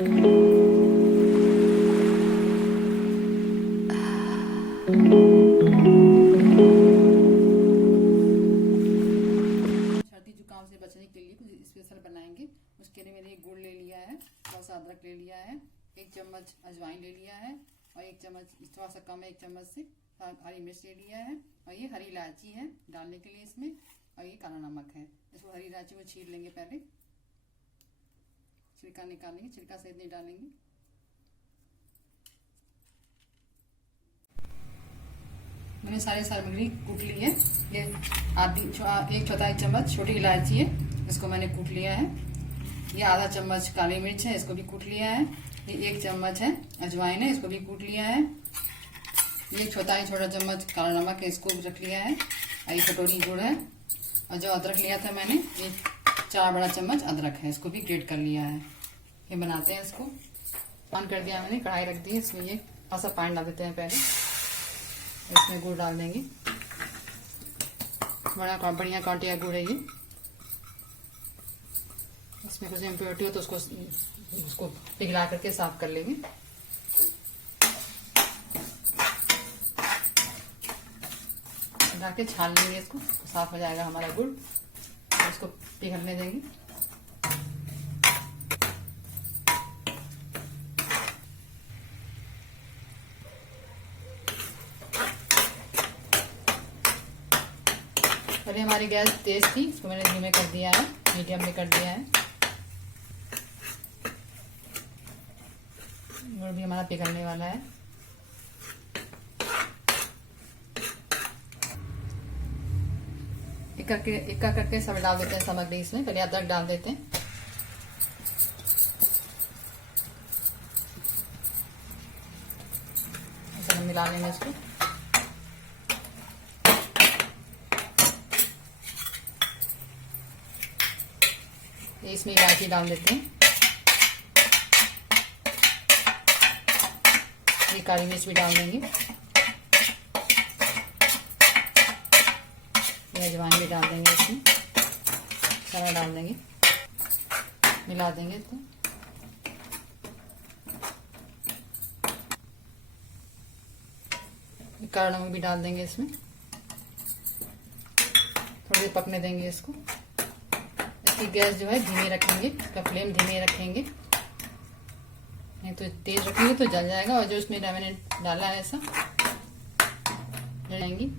सर्दी जुकाम से बचने के लिए कुछ स्पेशल बनाएंगे। उसके लिए मैंने गुड़ ले लिया है, थोड़ा सा अदरक ले लिया है, 1 चम्मच अजवाइन ले लिया है और 1 चम्मच, थोड़ा सा कम है 1 चम्मच से, हरी मिर्च ले लिया है और ये हरी इलायची है डालने के लिए इसमें, और ये काला नमक है। इसको हरी इलायची को छील लेंगे, पहले छिलका निकालेंगे, छिलका सहित नहीं डालेंगे। मैंने सारी सामग्री कूट ली है। ये एक चौथाई चम्मच छोटी इलायची है, इसको मैंने कूट लिया है। ये आधा चम्मच काली मिर्च है, इसको भी कूट लिया है। ये 1 चम्मच है अजवाइन है, इसको भी कूट लिया है। ये छोटा चम्मच काला नमक है, इसको भी रख लिया है। और ये कटोरी गुड़ है, और जो अदरक लिया था मैंने, ये 4 बड़ा चम्मच अदरक है, इसको भी ग्रेट कर लिया है। ये बनाते हैं इसको। ऑन कर दिया मैंने, कढ़ाई रख दी है, इसमें ये थोड़ा सा पानी डाल देते हैं। पहले इसमें गुड़ डाल देंगे, बढ़िया कांटिया गुड़ है ये। इसमें कुछ इम्प्योरिटी हो तो उसको पिघला करके साफ कर लेंगे। के छान लेंगे, इसको साफ हो जाएगा हमारा गुड़। इसको पिघलने देंगे। पहले हमारी गैस तेज थी, इसको मैंने धीमे कर दिया है, मीडियम में कर दिया है। गुड़ भी हमारा पिघलने वाला है। एक करके सब डाल देते हैं सामग्री इसमें। पहले अदरक डाल देते हैं, ऐसे मिला लेंगे इसको। इसमें इलायची डाल देते हैं, ये काली मिर्च भी डाल देंगे, अजवाइन भी डाल देंगे, इसमें सारा डाल देंगे, मिला देंगे। तो काला नमक भी डाल देंगे इसमें, थोड़ी देर पकने देंगे इसको। इसकी गैस जो है धीमी रखेंगे, इसका फ्लेम धीमे रखेंगे, नहीं तो तेज रखेंगे तो जल जाएगा। और जो इसमें मैंने डाला है ऐसा जल जाएंगी।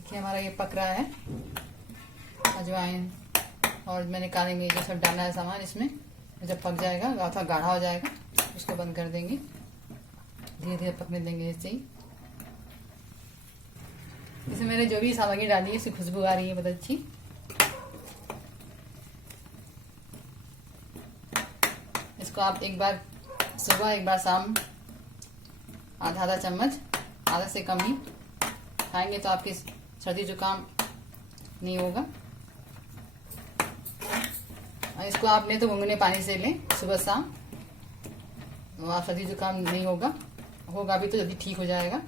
देखिए हमारा ये पक रहा है। अजवाइन और मैंने काली मिर्च सब डाला है सामान इसमें। जब पक जाएगा, थोड़ा गाढ़ा हो जाएगा, उसको बंद कर देंगे, धीरे धीरे पकने देंगे ऐसे ही। इसमें मैंने जो भी सामग्री डाली है उसकी खुशबू आ रही है बहुत अच्छी। इसको आप एक बार सुबह एक बार शाम आधा चम्मच, आधा से कम ही खाएंगे तो आपकी सर्दी जुकाम नहीं होगा। और इसको आप लें तो गुनगुने पानी से लें सुबह शाम, तो आप सर्दी जुकाम नहीं होगा भी तो जल्दी ठीक हो जाएगा।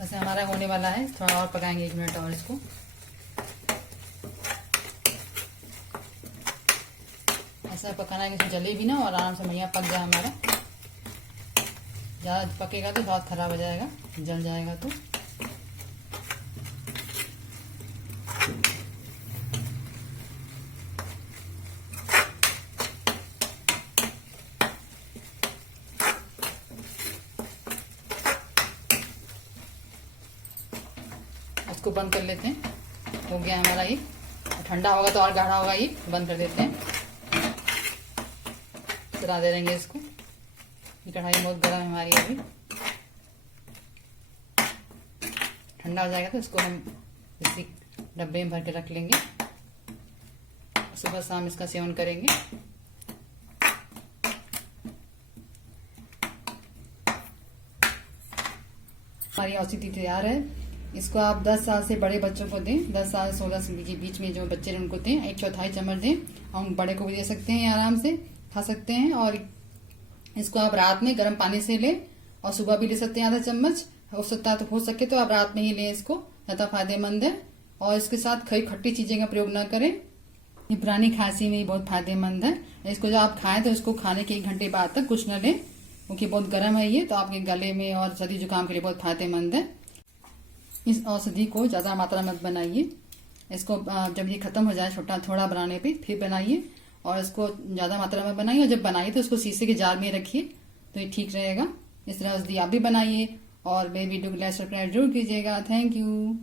वैसे हमारा होने वाला है, थोड़ा और पकाएंगे 1 मिनट और इसको। ऐसा पकाना है कि जले भी ना और आराम से बढ़िया पक जाए हमारा। ज़्यादा पकेगा तो बहुत खराब हो जाएगा, जल जाएगा तो। इसको बंद कर लेते हैं, हो गया हमारा ये। ठंडा होगा तो और गाढ़ा होगा, ये बंद कर देते हैं। चला दे देंगे इसको। ये कढ़ाई बहुत गर्म है हमारी अभी। ठंडा हो जाएगा तो इसको हम इसी डब्बे में भर के रख लेंगे। सुबह शाम इसका सेवन करेंगे। हमारी औषधि तैयार है। इसको आप 10 साल से बड़े बच्चों को दें, 10 साल 16 साल के बीच में जो बच्चे हैं उनको दें। 1/4 चम्मच दें। हम बड़े को भी दे सकते हैं, आराम से खा सकते हैं। और इसको आप रात में गर्म पानी से लें और सुबह भी ले सकते हैं आधा चम्मच। हो सके तो आप रात में ही लें, इसको ज्यादा फायदेमंद है। और इसके साथ कई खट्टी चीजें का प्रयोग न करें। ये पुरानी खांसी में बहुत फायदेमंद है। इसको जब आप खाएं तो इसको खाने के 1 घंटे बाद तक कुछ न लें, क्योंकि बहुत गर्म है ये, तो आपके गले में और सर्दी जुकाम के लिए बहुत फायदेमंद है। इस औषधि को ज्यादा मात्रा में बनाइए। इसको जब ये खत्म हो जाए थोड़ा बनाने पे फिर बनाइए, और इसको ज्यादा मात्रा में बनाइए। और जब बनाइए तो उसको शीशे के जार में रखिए, तो ये ठीक रहेगा। इस तरह औषधि आप भी बनाइए और मेरी वीडियो को लाइक सब्सक्राइब जरूर कीजिएगा। Thank you.